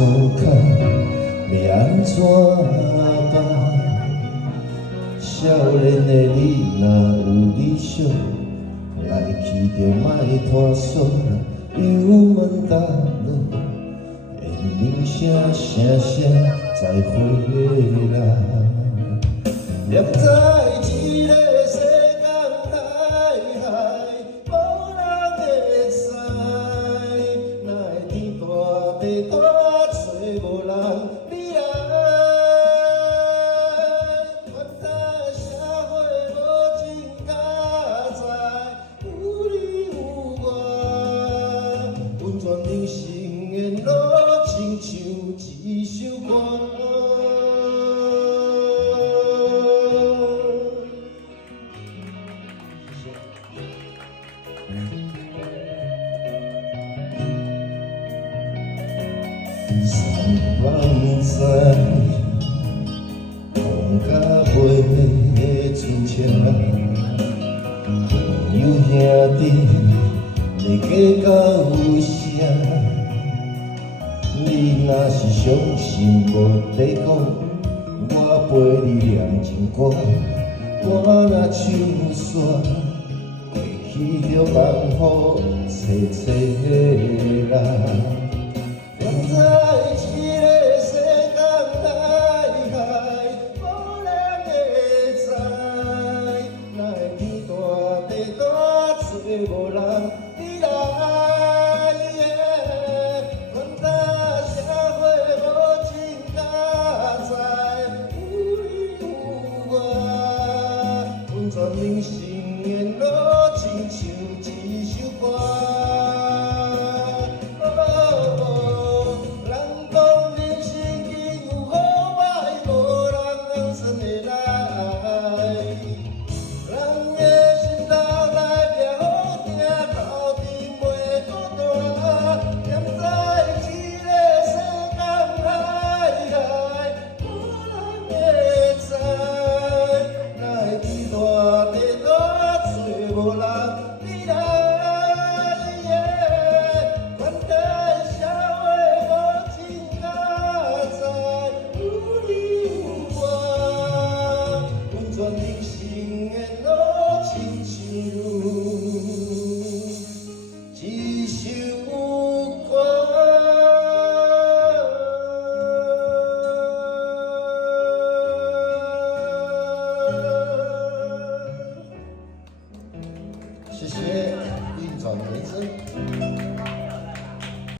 粗卡，要安怎办？少年的你若有理想，来去就莫拖梭，油门踏落，缘铃声声再回来。念在一个世间海海，无人会知，哪会天大地大，找无人你来。原来社会无情加在，有你有我，温泉人生的路，亲像一首歌。三万载，风甲飞的船车，朋友兄弟，你计较有啥？你若是伤心无地讲，我陪你念情歌，我若唱煞，过去着梦雨凄凄啦。在一个世间海海，无人会知，哪会天大地大，找无人你来。原来社会无情加在，有你有我，温泉人生的路，亲像一首歌。无人你来，原来社会无情加在，有你有我，温泉人生的路，亲像一首歌。谢谢运转人生。